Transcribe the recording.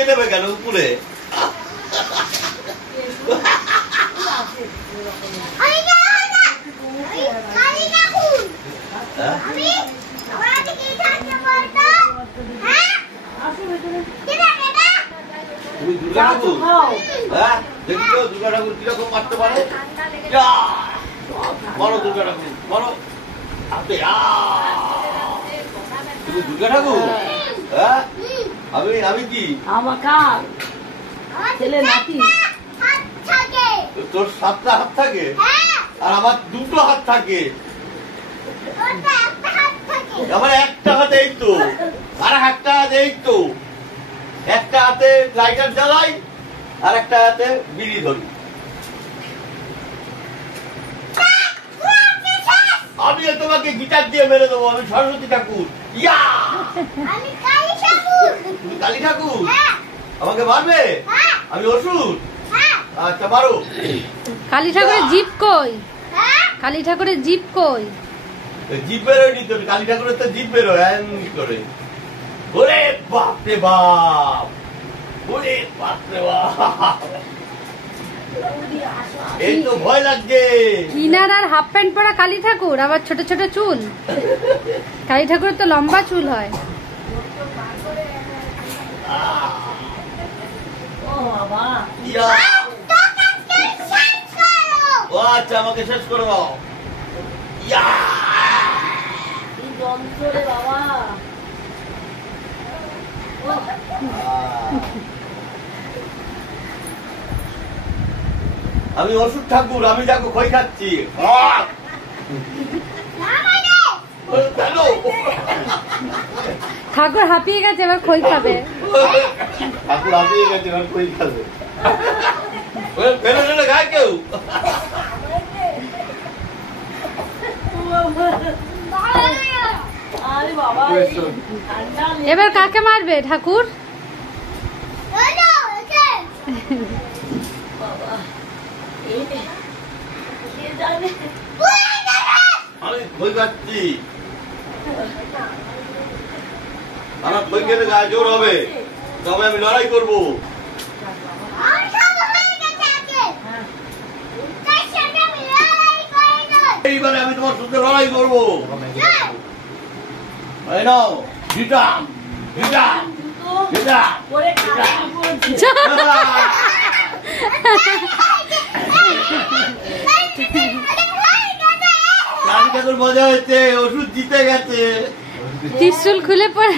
নিচে নেবে কেন উপরে? তুমি দুর্গা ঠাকুর? হ্যাঁ, দেখছো দুর্গা ঠাকুর কিরকম মারতে পারে? বড় দুর্গা ঠাকুর, বড়। তুমি দুর্গা ঠাকুর? হ্যাঁ, আমি কি? আমার কার ছেলে নাতি। তোর 7টা হাত থাকে আর আমার 2টো হাত থাকে। আমার একটা হাতে এই তো, আর একটা হাতে এই তো, একটা হাতে লাইটার জ্বালাই আর একটা হাতে বিড়ি ধরি। আমি তোমাকে গিটার দিয়ে মেরে দেবো। আমি সরস্বতী ঠাকুর। তুমি কালী ঠাকুর? আমাকে মারবে? আমি অসুর? আচ্ছা মারো। কালী ঠাকুরের জিপ কই? কালী ঠাকুরের জিপ কই? জিপ বেরোয়নি তো। কালী ঠাকুরের তো জিপ বেরোয় করে। ওরে বাপ রে বাপ, ওরে বাপ রে বাপ, এই তো ভয় লাগছে। ইনার আর হাফ প্যান্ট পরা কালী ঠাকুর, আবার ছোট ছোট চুল। কালী ঠাকুরের তো লম্বা চুল হয়। ও আচ্ছা, আমাকে শেষ করে দাও। আমি অসুর ঠাকুর, আমি যাকে খই খাচ্ছি। ঠাকুর হাঁপিয়ে গেছে, এবার খই খাবে। ঠাকুর হাঁপিয়ে গেছে, এবার খই খাবে। ফেলে গায়ে কেউ। এবার কাকে মারবে ঠাকুর? আমি খই খাচ্ছি। আমার খই খেতে গায়ে জোর হবে, তবে আমি লড়াই করবো। এইবারে আমি তোমার সাথে লড়াই করবো। মজা হয়েছে, ওষুধ জিতে গেছে। ত্রিশূল খুলে পড়ে